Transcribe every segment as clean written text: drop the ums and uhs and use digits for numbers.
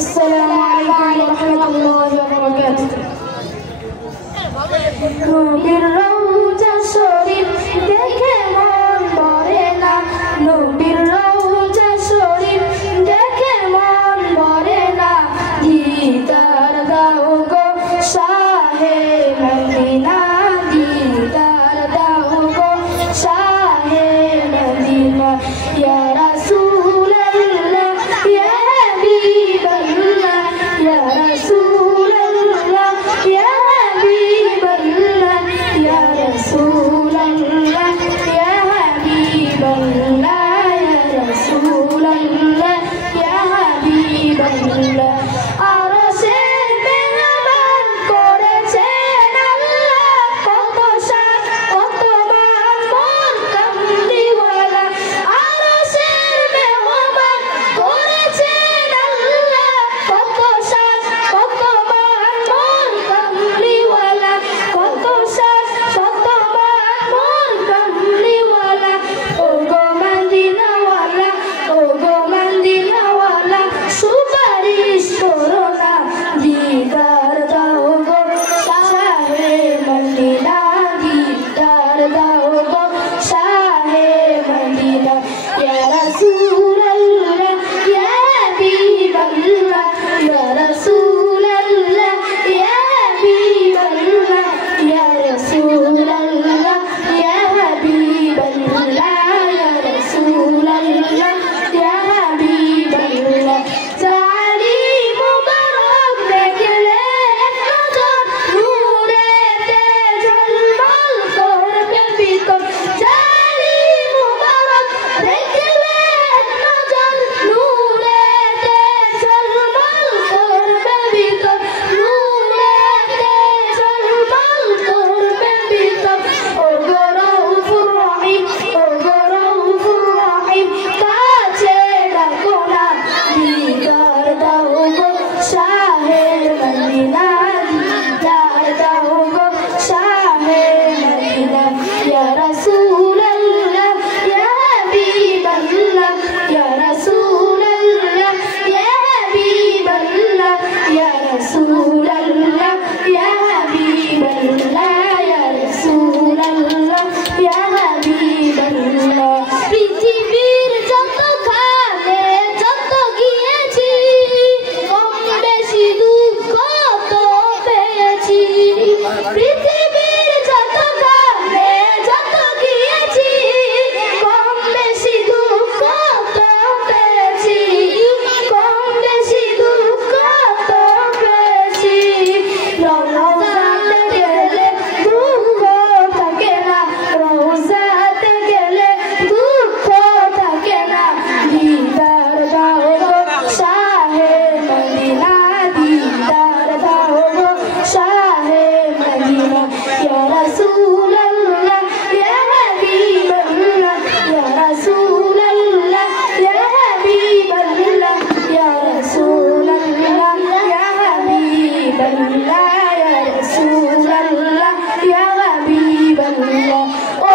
আসসালামু আলাইকুম ওয়া রাহমাতুল্লাহি ওয়া বারাকাতুহু। নবীর রওজা শরীফ দেখে মন ভরে না, নবীর রওজা শরীফ দেখে মন ভরে না, দিদার দাও গো শাহে মদিনা, দিদার দাও গো শাহে মদিনা। ইয়া রাসূলুল্লাহ ইয়া হাবিবাল্লাহ, ইয়া রাসূলুল্লাহ ইয়া হাবিবাল্লাহ, ইয়া রাসূলুল্লাহ ইয়া হাবিবাল্লাহ, ইয়া রাসূলুল্লাহ ইয়া হাবিবাল্লাহ। আরশের মেহমান করেছেন আল্লাহ, কত শান কত মান মোর কামলিওয়ালা। আরশের মেহমান করেছেন আল্লাহ, কত শান কত মান মোর কামলিওয়ালা, কত শান কত মান মোর কামলিওয়ালা। ও গো মদিনাওয়ালা, ও গো মদিনাওয়ালা, সুপারিশ করো না, দিদার দাও গো শাহে মদিনা, দিদার দাও গো শাহে মদিনা। ইয়া রাসূলুল্লাহ ইয়া হাবিবাল্লাহ, ইয়া রাসূলুল্লাহ ইয়া হাবিবাল্লাহ, ইয়া রাসূলুল্লাহ ইয়া হাবিবাল্লাহ, ইয়া রাসূলুল্লাহ ইয়া হাবিবাল্লাহ। জালি মুবারক দেখলে এক নজর, নূরেতে ঝলমল করবে ভিতর। জালি মুবারক দেখলে এক নজর, নূরেতে ঝলমল করবে ভিতর, নূরেতে ঝলমল করবে ভিতর। ও গো রউফুর রহিম, ও গো রউফুর রহিম, কাছে ডাকো না, দিদার দাও গো শাহে মদিনা, দিদার দাও গো শাহে মদিনা। ইয়া রাসূলুল্লাহ ইয়া হাবিবাল্লাহ, ইয়া রাসূলুল্লাহ ইয়া হাবিবাল্লাহ, ইয়া রাসূলুল্লাহ ইয়া হাবিবাল্লাহ, ইয়া রাসূলুল্লাহ ইয়া হাবিবাল্লাহ। পৃথিবীর যত খালে যত গিয়েছি, কম বেশি দুঃখ তো পেয়েছি। পৃথিবীর যত খালে যত গিয়েছি, কম বেশি দুঃখ তো পেয়েছি, কম বেশি দুঃখ তো পেয়েছি। রওজাতে গেলে দুঃখ থাকে না, রওজাতে গেলে দুঃখ থাকে না, দিদার দাও গো শাহে মদিনা, দিদার দাও গো শাহে মদিনা। ইয়া রাসূলুল্লাহ ইয়া হাবিবাল্লাহ, ইয়া রাসূলুল্লাহ ইয়া হাবিবাল্লাহ, ইয়া রাসূলুল্লাহ ইয়া হাবিবাল্লাহ, ইয়া রাসূলুল্লাহ ইয়া হাবিবাল্লাহ।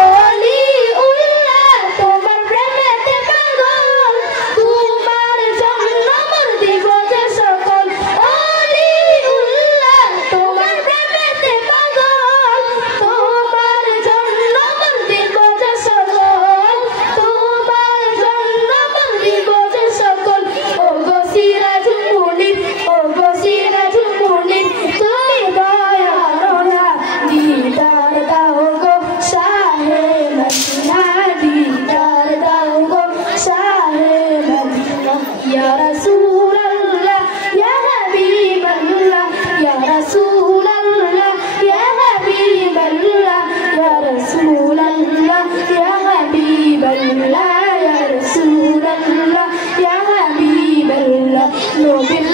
ওলিউল্লাহ তোমার প্রেমেতে পাগল, তোমার জন্য মোর দিব যে সকল। ওলিউল্লাহ তোমার প্রেমেতে পাগল, তোমার জন্য মোর দিব যে সকল, তোমার জন্য মোর দিব যে সকল। ও গো সিরাজুল মুনির, ও গো সিরাজুল মুনির, তুমি দয়ালো না, দিদার দাও গো শাহে মদিনা, দিদার দাও গো শাহে মদিনা। ইয়া রাসূলুল্লাহ ইয়া হাবিবাল্লাহ, ইয়া রাসূলুল্লাহ ইয়া হাবিবাল্লাহ, ইয়া রাসূলুল্লাহ ইয়া হাবিবাল্লাহ, ইয়া রাসূলুল্লাহ ইয়া হাবিবাল্লাহ। নবীর